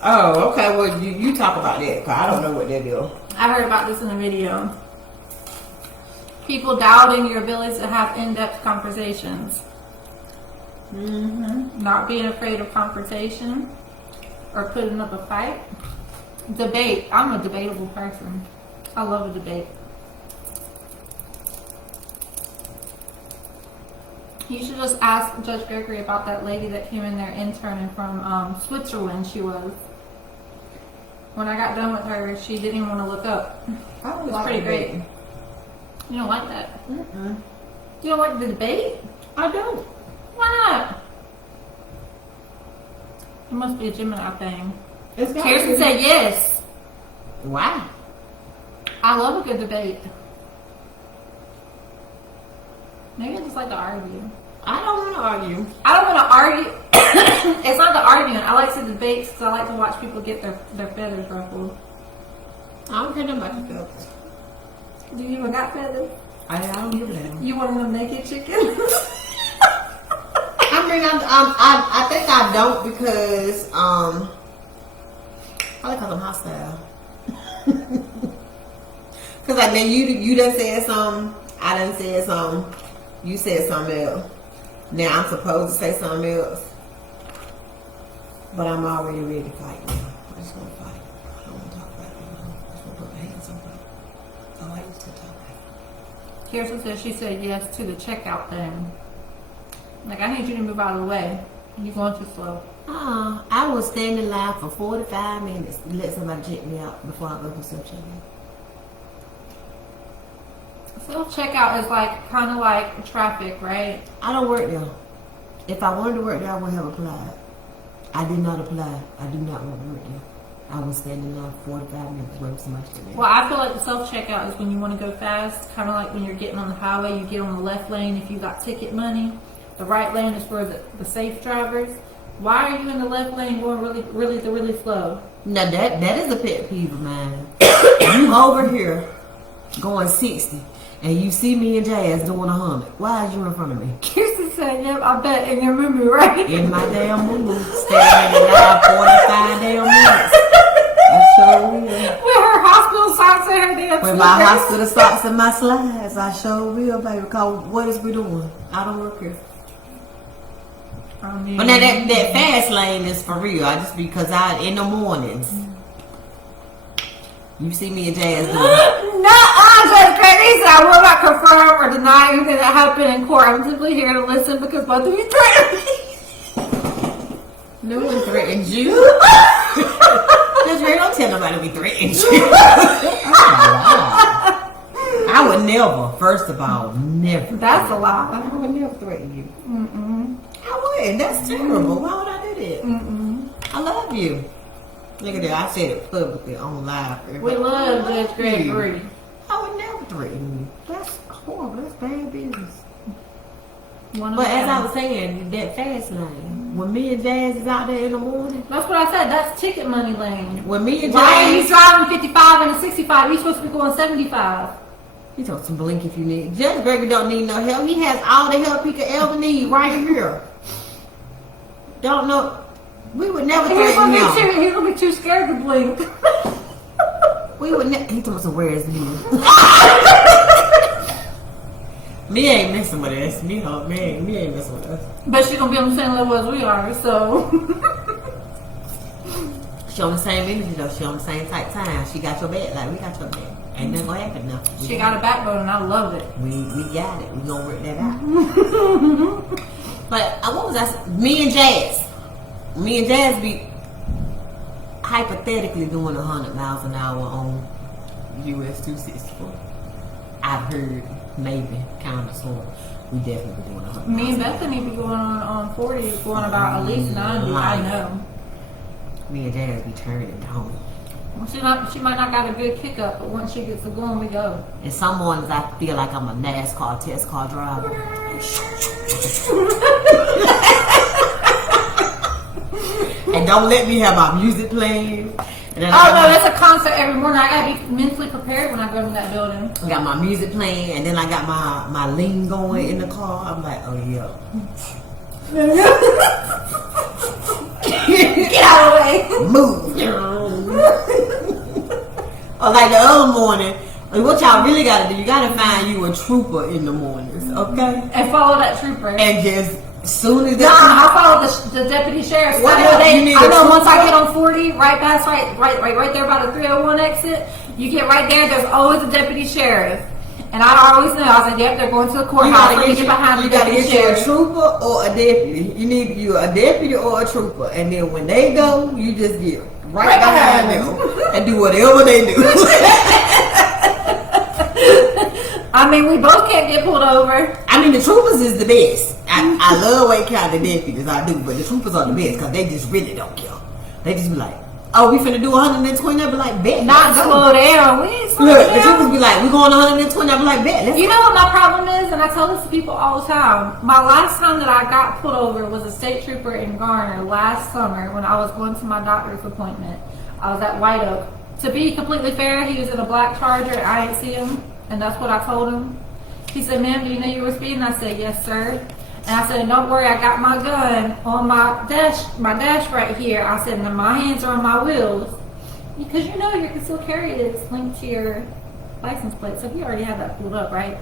Oh, okay. Well, you talk about that, because I don't know what they do. I heard about this in a video. People doubting your ability to have in-depth conversations. Not being afraid of confrontation or putting up a fight. Debate. I'm a debatable person. I love a debate. You should just ask Judge Gregory about that lady that came in there interning from Switzerland. She was. When I got done with her, she didn't even want to look up. I don't It was like pretty great. debating. You don't like that? Mm-mm. You don't like the debate? I don't. Why not? It must be a Gemini thing. It's got Kirsten to be. said yes. Why? I love a good debate. Maybe I just like to argue. I don't want to argue. I don't want to argue. It's not the arguing. I like to debate because I like to watch people get their feathers ruffled. I don't care nothing about the feathers. Do you even got feathers? I don't give a damn. You want them naked chicken? I mean, I think I don't because probably because I'm hostile. Because like then you done said something, I done said something, you said something else. Now I'm supposed to say something else, but I'm already ready to fight now. I just want to fight. I don't want to talk about it anymore. I just want to put my hands on it. I like to talk about it. Kirsten said she said yes to the checkout thing. Like, I need you to move out of the way. You're going too slow. I will stand in line for 45 minutes to let somebody check me out before I go to self-checkout. Self-checkout is like, kind of like traffic, right? I don't work there. If I wanted to work there, I would have applied. I did not apply. I do not want to work there. I was standing in line for 45 minutes waiting for somebody to check me out. Well, I feel like the self-checkout is when you want to go fast. Kind of like when you're getting on the highway, you get on the left lane if you got ticket money. The right lane is for the safe drivers. Why are you in the left lane going really slow? Now that is a pet peeve of mine. You over here going 60 and you see me and Jazz doing 100. Why is you in front of me? Kirsten said, yep, I bet in your moo right? In my damn moo standing in line 45 damn minutes. I sure will. With her hospital signs With my hospital socks and my slides, I sure will, baby. Because what is we doing? I don't work here. I mean, But now that fast lane is for real. I just because I in the mornings. You see me and Jazz doing. No, Judge Grady said I will not confirm or deny anything that happened in court. I'm simply here to listen because both of you threatened me. No one threatened you. Judge Grady, don't tell nobody we threatened you. I would never. First of all, never. That's a lie. I would never threaten you. I wouldn't. That's terrible. Why would I do that? I love you. Look at that. I said it publicly on live. We love Judge Gregory. I would never threaten you. That's horrible. That's bad business. But as I was saying, that fast lane, when me and Jazz is out there in the morning, that's what I said. That's ticket money lane. when me and Why are you Jazz, driving 55 and a 65? You're supposed to be going 75. you talk some blink if you need. Judge Gregory don't need no help. He has all the help he could ever need right here. Don't know. We would never threaten him. He's gonna be too scared to blink. We would never. He told us where is me. Me ain't messing with us. Me ain't messing with us. But she's gonna be on the same level as we are, so. She on the same energy though. She on the same type time. She got your back. Like we got your back. Ain't nothing gonna happen now. She got a backbone and I love it. We got it. We gonna work that out. But what was I saying? Me and Jazz be hypothetically doing 100 miles an hour on US 264. I've heard, maybe, kind of, sort of. We definitely be doing 100. Me and Bethany be going on 40, going about at least 90. I know. Me and Jazz be turning home. Well, she might not got a good kick up, but once she gets to going, we go. And some mornings I feel like I'm a NASCAR test car driver. And don't let me have my music playing. And then Oh no, that's a concert every morning. I gotta be mentally prepared when I go to that building. I got my music playing, and then I got my lean going in the car. I'm like, oh yeah. Get out of the way. Move. Or like the other morning, what y'all really gotta do, you gotta find you a trooper in the mornings, okay? And follow that trooper. And just soon as I follow the deputy sheriff. What I else? You need a know once I trooper? get on 40, right there by the 301 exit, you get right there, there's always a deputy sheriff. And I always know, I was like, yep, they're going to the courthouse. you gotta the get deputy you a sheriff. trooper or a deputy. You need you a deputy or a trooper. And then when they go, you just get right behind them and do whatever they do. I mean, we both can't get pulled over. I mean, the troopers is the best. I love Wake County deputies, I do, but the troopers are the best because they just really don't care. They just be like, oh, we finna do 120. They be like, bet. Not let's go. slow down. We ain't slow Look, down. the troopers be like, we going 120. I be like, bet. Let's You know what my problem is, and I tell this to people all the time. My last time that I got pulled over was a state trooper in Garner last summer when I was going to my doctor's appointment. I was at White Oak. To be completely fair, he was in a black Charger. I didn't see him, and that's what I told him. He said, ma'am, do you know you were speeding? I said, yes, sir. And I said, don't worry, I got my gun on my dash right here. I said, and my hands are on my wheels. Because you know your concealed carry is linked to your license plate. So you already have that pulled up, right?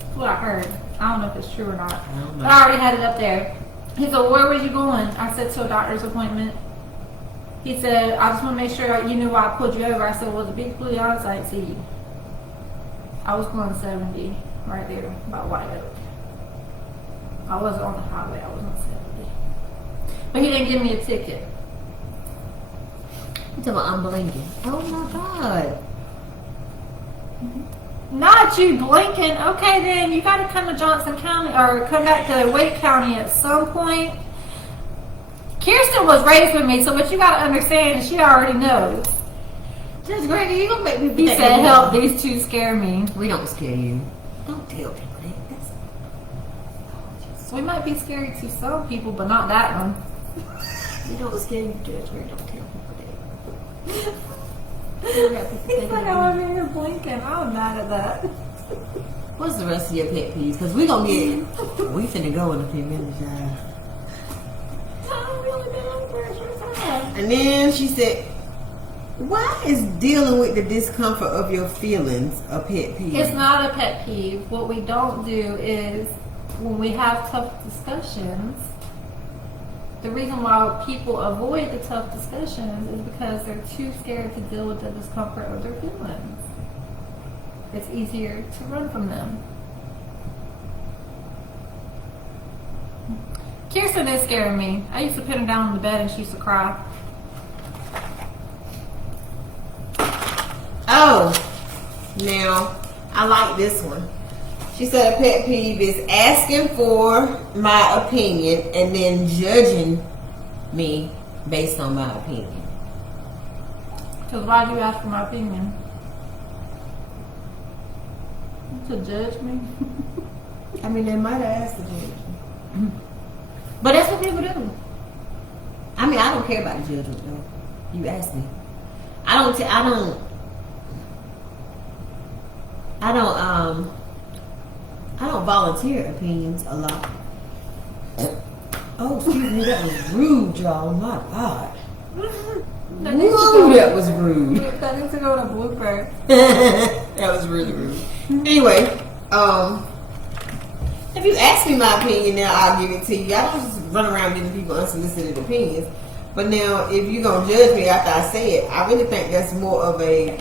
That's what I heard. I don't know if it's true or not. But I already had it up there. He said, where was you going? I said, to a doctor's appointment. He said, I just want to make sure you knew why I pulled you over. I said, well, to be completely honest, I didn't see you. I was going 70 right there by White Oak. I wasn't on the highway. I was on 70. But he didn't give me a ticket. You talking about I'm blinking. Oh my God. Not you blinking. Okay, then you got to come to Johnson County or come back to Wake County at some point. Kirsten was raised with me, so what you got to understand is she already knows. Just Grady, you gonna make me He said, help, these two scare me. We don't scare you. Don't tell people that. That's... We might be scary to some people, but not that one. We don't scare you, Judge Grady. Don't tell people that. He's like, oh, I'm here blinking. I'm mad at that. What's the rest of your pet peeves? Because we gonna get... we finna go in a few minutes, y'all. I've really been on first time. And then she said... Why is dealing with the discomfort of your feelings a pet peeve? It's not a pet peeve. What we don't do is when we have tough discussions, the reason why people avoid the tough discussions is because they're too scared to deal with the discomfort of their feelings. It's easier to run from them. Kirsten is scaring me. I used to put her down on the bed and she used to cry. Oh, now I like this one. She said a pet peeve is asking for my opinion and then judging me based on my opinion. Because why do you ask for my opinion? To judge me? I mean, they might have asked to judge me. But that's what people do. I mean, I don't care about the judgment though. You ask me. I don't volunteer opinions a lot. Oh, excuse me, that was rude, y'all. My God. Whoa, that was rude. That needs to go in a blooper. That was really rude. Anyway, if you ask me my opinion now, I'll give it to you. I don't just run around giving people unsolicited opinions. But now, if you're going to judge me after I say it, I really think that's more of a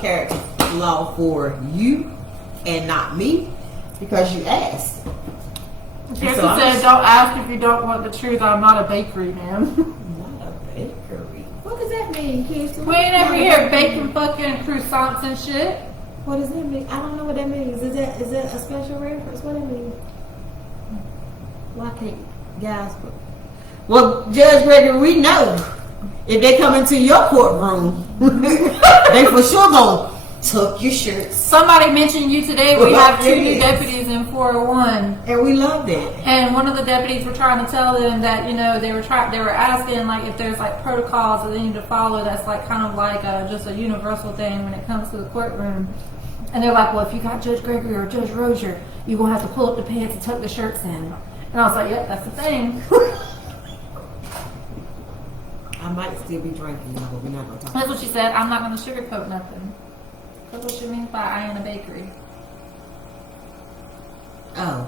character flaw for you and not me, because you asked. Kirsten said, don't ask if you don't want the truth. I'm not a bakery, man. Not a bakery? What does that mean, Kirsten? We ain't ever here baking fucking croissants and shit. What does that mean? I don't know what that means. Is that a special reference? What does it mean? Why can't guys? Well, Judge Gregory, we know if they come into your courtroom, they for sure gonna tuck your shirts. Somebody mentioned you today. We have 2 new deputies in 401, and we love that. And one of the deputies were trying to tell them that they were asking like if there's like protocols that they need to follow. That's like kind of like just a universal thing when it comes to the courtroom. And they're like, well, if you got Judge Gregory or Judge Rozier, you're gonna have to pull up the pants and tuck the shirts in. And I was like, yep, that's the thing. I might still be drinking now, but we're not gonna talk. That's what she said. I'm not gonna sugarcoat nothing. That's what she means by I ain't a bakery. Oh.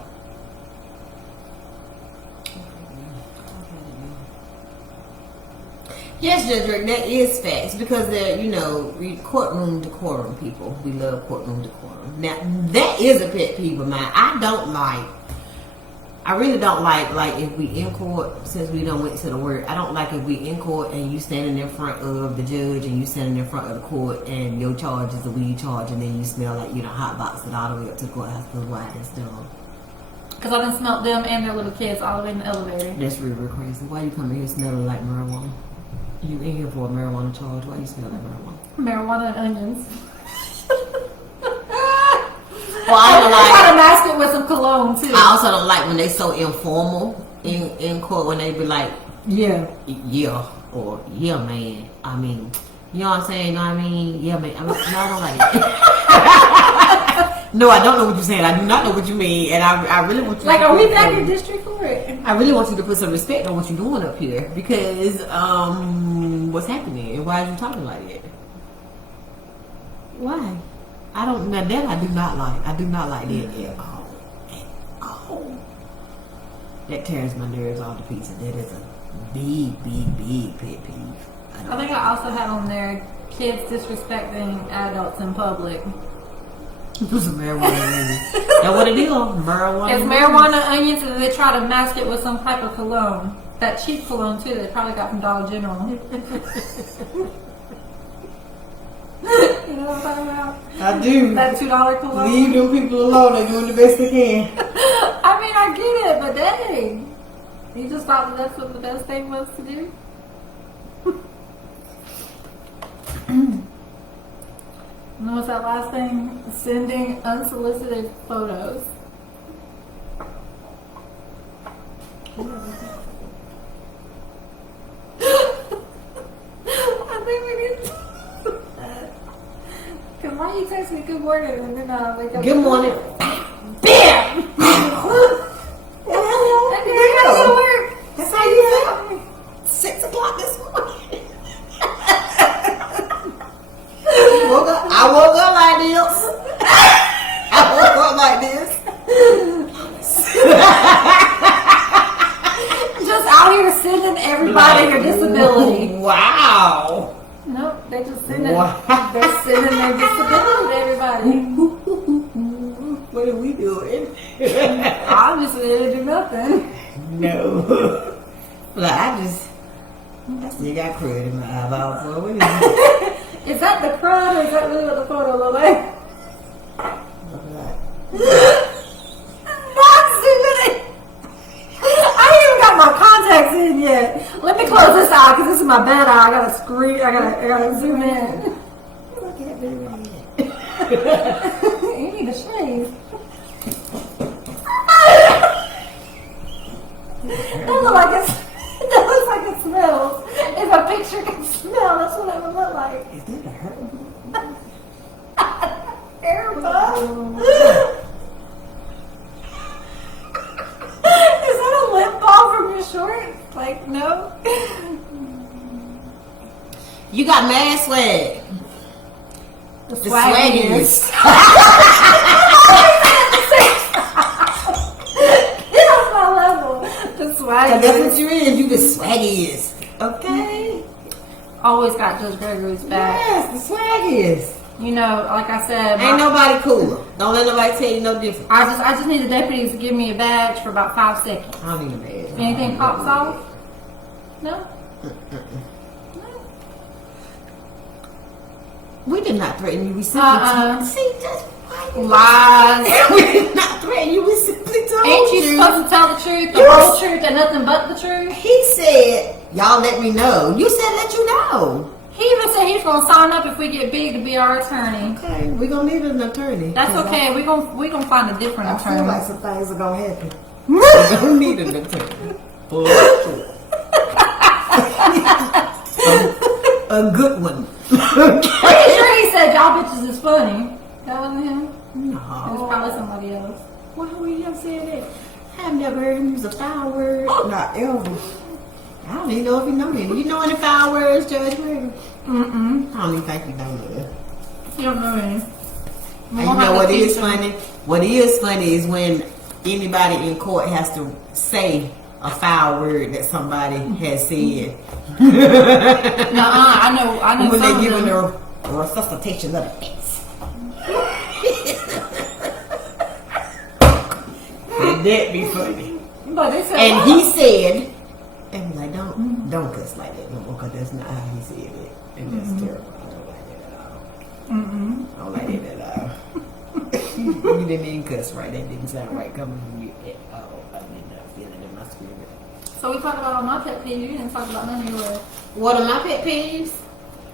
Yes, Judge Rick, that is facts because they're, we courtroom decorum people. We love courtroom decorum. Now, that is a pet peeve of mine. I really don't like if we in court, since we don't went to the word, I don't like if we in court and you standing in front of the judge and you standing in front of the court and your charge is a weed charge and then you smell like you done hotboxed it all the way up to the courthouse because why that's done. Because I done smelled them and their little kids all the way in the elevator. That's really, really crazy. Why you come in here smelling like marijuana? You in here for a marijuana charge. Why you smell like marijuana? Marijuana and onions. Well, I don't like. Try to mask it with some cologne too. I also don't like when they so informal in court when they be like, yeah, or yeah, man. I mean, you know what I'm saying? You know what I mean? Yeah, man. No, I don't like it. No, I don't know what you're saying. I do not know what you mean, and I really want you. Like, are we back in district court? I really want you to put some respect on what you're doing up here because what's happening and why are you talking like that? Why? I don't. Now that I do not like. I do not like that at all. At all. That tears my nerves off the pieces. That is a big pet peeve. I think I also had on there kids disrespecting adults in public. Do some marijuana onions. That's what it is. Marijuana. It's marijuana onions, and they try to mask it with some type of cologne. That cheap cologne too. They probably got from Dollar General. You know what I'm talking about? I do. That $2 cologne. Leave them people alone. They're doing the best they can. I mean, I get it, but dang, you just thought that that's what the best thing was to do. And what's that last thing? Sending unsolicited photos. I think we need to. Cause why you text me good morning and then I wake up. Good morning. Bam! That's how you feel. 6 o'clock this morning. their disability. Wow. Nope, they just send it. Wow. They're sending their disability to everybody. What are we doing? Obviously, they didn't do nothing. No. Like, I still got crud in my eyeball, boy. What is it? Is that the crud or is that really what the photo look like? Not zooming in. I ain't even got my contacts in yet. Let me close this eye because this is my bad eye. I gotta zoom in. Look at me. You need a shave. That looks like it smells. If a picture can smell, that's what it would look like. Is that a hurt? Airbud. Is that a lip balm from your shorts? Like, no. You got mad swag. The The swaggiest. swaggiest. Get off my level. The That's swaggiest. what you is. You the swaggiest. Okay. Always got Judge Gregory's back. Yes, the swaggiest. You know, like I said, Ain't nobody cooler. Don't let nobody tell you no different. I just need the deputies to give me a badge for about 5 seconds. I don't need a badge. Anything pops off? No? We did not threaten you. We simply told See, that's why you Lies. We did not threaten you. We simply told Ain't you supposed to tell the truth, the whole truth, and nothing but the truth? He said, y'all let me know. You said let you know. He even said he's gonna sign up if we get big to be our attorney. Okay, we're gonna need an attorney. That's okay. We gonna find a different I attorney. feel like some things are gonna happen. We're gonna need an attorney. For sure. A good one. Pretty sure he said y'all bitches is funny. That wasn't him. It was No. probably somebody else. Why would you have said that? I've never heard him use a foul word. Not ever. I don't even know if he know any. You know any foul words, Judge Gregory? Mm-mm. I don't even think you know that. You don't know any. And you know what is funny? What is funny is when anybody in court has to say a foul word that somebody has said. Nuh-uh. I know When some they're of giving them. a resuscitation of the face. And that be funny. But they said, And he said, and be like, don't cuss like that no more, because that's not how he said it. And that's terrible. I don't like that at all. I don't like that at all. You didn't even cuss right. That didn't sound right coming from you at all. I did not feel it in my spirit. so we talked about all my pet peeves. You didn't talk about none of yours. What are my pet peeves?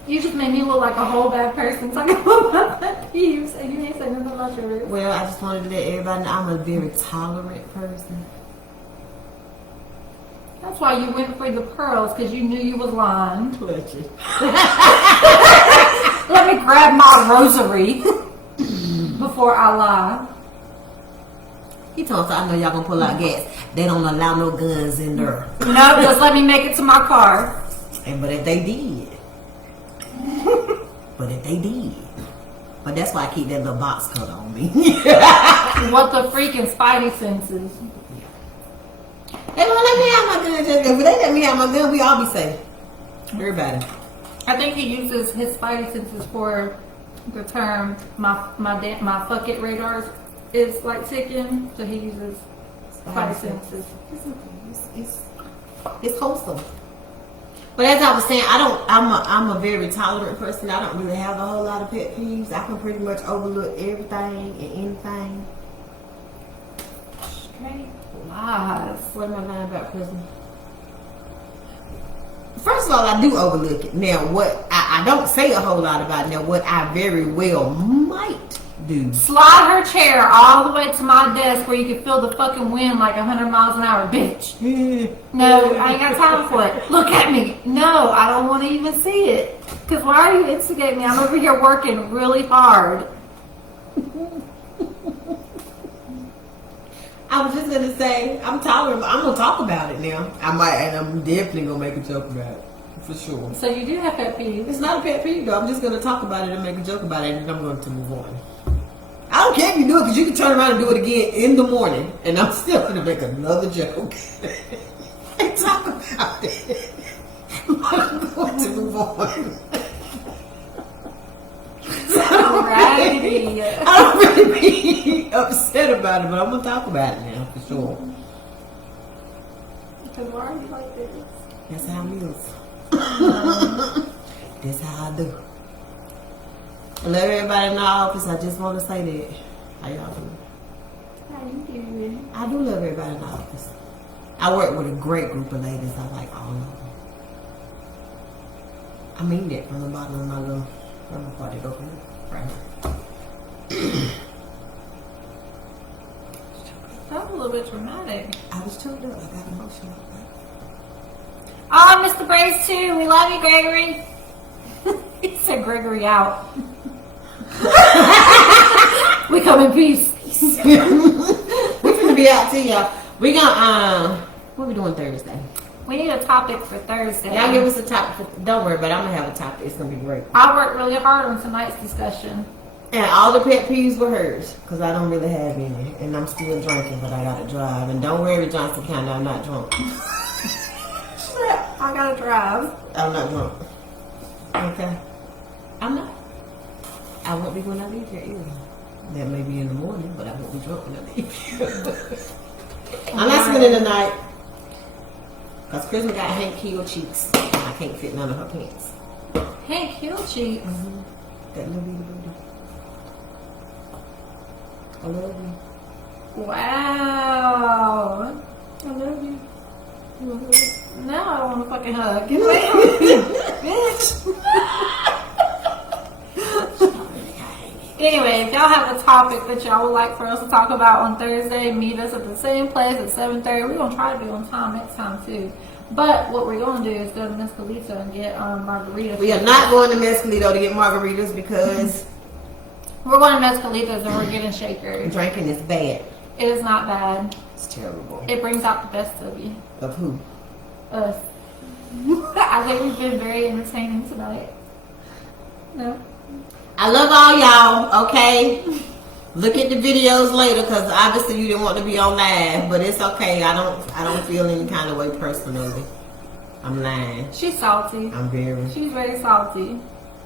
You just made me look like a whole bad person talking about my pet peeves, and you didn't say nothing about yours. Well, I just wanted to let everybody know I'm a very tolerant person. That's why you went for the pearls, because you knew you was lying. Clutch it. Let me grab my rosary before I lie. He told us, I know y'all gonna pull out gas. They don't allow no guns in there. No, just let me make it to my car. But if they did. But that's why I keep that little box cut on me. What the freaking spidey senses. They won't let me have my gun. If they let me have my gun, we all be safe. Everybody. I think he uses his spidey senses for the term my fuck it radar is like ticking, so he uses spidey senses. It's wholesome. But as I was saying, I'm a very tolerant person. I don't really have a whole lot of pet peeves. I can pretty much overlook everything and anything. Straight lies. What am I lying about, Kristen? First of all, I do overlook it. Now, what I don't say a whole lot about it. Now, what I very well might do. Slide her chair all the way to my desk where you can feel the fucking wind like 100 miles an hour, bitch. No, I ain't got time for it. Look at me. No, I don't want to even see it. Because why are you instigating me? I'm over here working really hard. I was just gonna say I'm tolerant. I'm gonna talk about it now. I might, and I'm definitely gonna make a joke about it for sure. So you do have pet peeves. It's not a pet peeve though. I'm just gonna talk about it and make a joke about it, and I'm going to move on. I don't care if you do it because you can turn around and do it again in the morning, and I'm still gonna make another joke and talk about it. move on. Raggedy. I don't really be upset about it, but I'm gonna talk about it now for sure. Because why are you like this? That's how it is. That's how I do. I love everybody in the office. I just want to say that. How y'all doing? How you doing? I do love everybody in the office. I work with a great group of ladies. I like all of them. I mean that from the bottom of my little party open right here. That was a little bit dramatic. I was choked up. I got emotional. Oh, I missed the braids too. We love you, Gregory. He said Gregory out. We come in peace. We're gonna be out too, y'all. We gonna what we doing Thursday? We need a topic for Thursday. Y'all give us a topic. Don't worry, but I'm gonna have a topic. It's gonna be great. I worked really hard on tonight's discussion. And all the pet peeves were hers, because I don't really have any. And I'm still drinking, but I gotta drive. And don't worry, Johnson County, I'm not drunk. I gotta drive. I'm not drunk. Okay? I'm not. I won't be when I leave here either. That may be in the morning, but I won't be drunk when I leave here. I'm not spending the night. Because Christmas got Hank Hill cheeks. I can't fit none of her pants. Hank Hill cheeks. That little bitty booty. I love you. Wow. I love you. You want to hug? No, I don't want to fucking hug. Get away from me, bitch. Anyway, if y'all have a topic that y'all would like for us to talk about on Thursday, meet us at the same place at 7:30. We're gonna try to be on time next time too. But what we're gonna do is go to Mescalito and get margaritas. We are not going to Mescalito to get margaritas because We're going to Mescalitos and we're getting shakers. drinking is bad. It is not bad. It's terrible. It brings out the best of you. Of who? Us. I think we've been very entertaining tonight. No. I love all y'all, okay? Look at the videos later because obviously you didn't want to be on live, but it's okay. I don't feel any kind of way personally. I'm lying. She's salty. I'm very. She's very salty.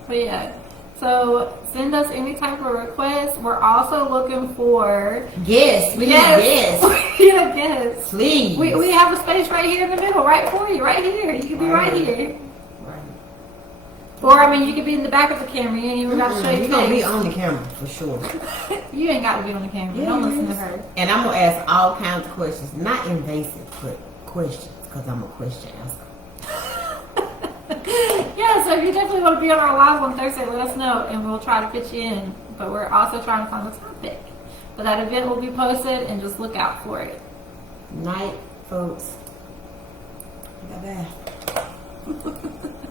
But yeah. So send us any type of request. We're also looking for Yes, we need yes. We need a guest. Please. We have a space right here in the middle, right for you, right here. You can be right here. Right. Or I mean, you could be in the back of the camera. You ain't even got to show your You're gonna be face. on the camera for sure. You ain't got to be on the camera. Don't listen to her. And I'm gonna ask all kinds of questions, not invasive, but questions, because I'm a question asker. Yeah, so if you definitely want to be on our live on Thursday, let us know and we'll try to fit you in. But we're also trying to find a topic. But that event will be posted and just look out for it. Night, folks. Bye bye.